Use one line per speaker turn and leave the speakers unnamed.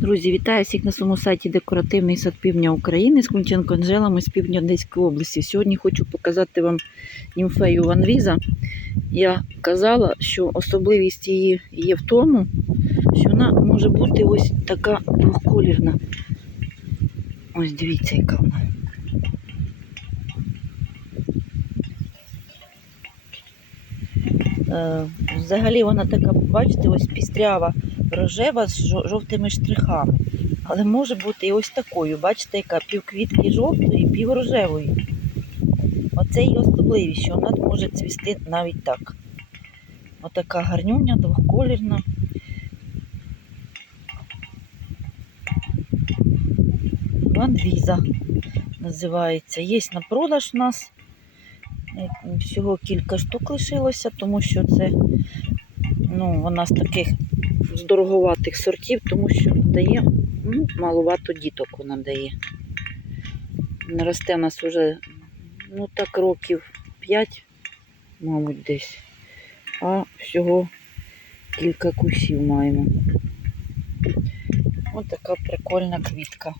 Друзі, вітаю всіх на своєму сайті Декоративний сад півдня України з Кунченко Анжелами з півдня Одеської області. Сьогодні хочу показати вам німфею Ванвіза. Я казала, що особливість її є в тому, що вона може бути ось така двохколірна. Ось дивіться, яка вона. Взагалі вона така, бачите, ось пістрява рожева з жовтими штрихами. Але може бути і ось такою, бачите, яка півквітки жовтої, піврожевої. Оце її особливість, що вона може цвісти навіть так. Отака гарнюня, двохколірна. Ванвіза називається. Є на продаж у нас. Всього кілька штук лишилося, тому що це ну, вона з таких з дороговатих сортів, тому що дає ну, маловато діток вона дає. Росте у нас вже ну так років 5, мабуть, десь. А всього кілька кущів маємо. Ось така прикольна квітка.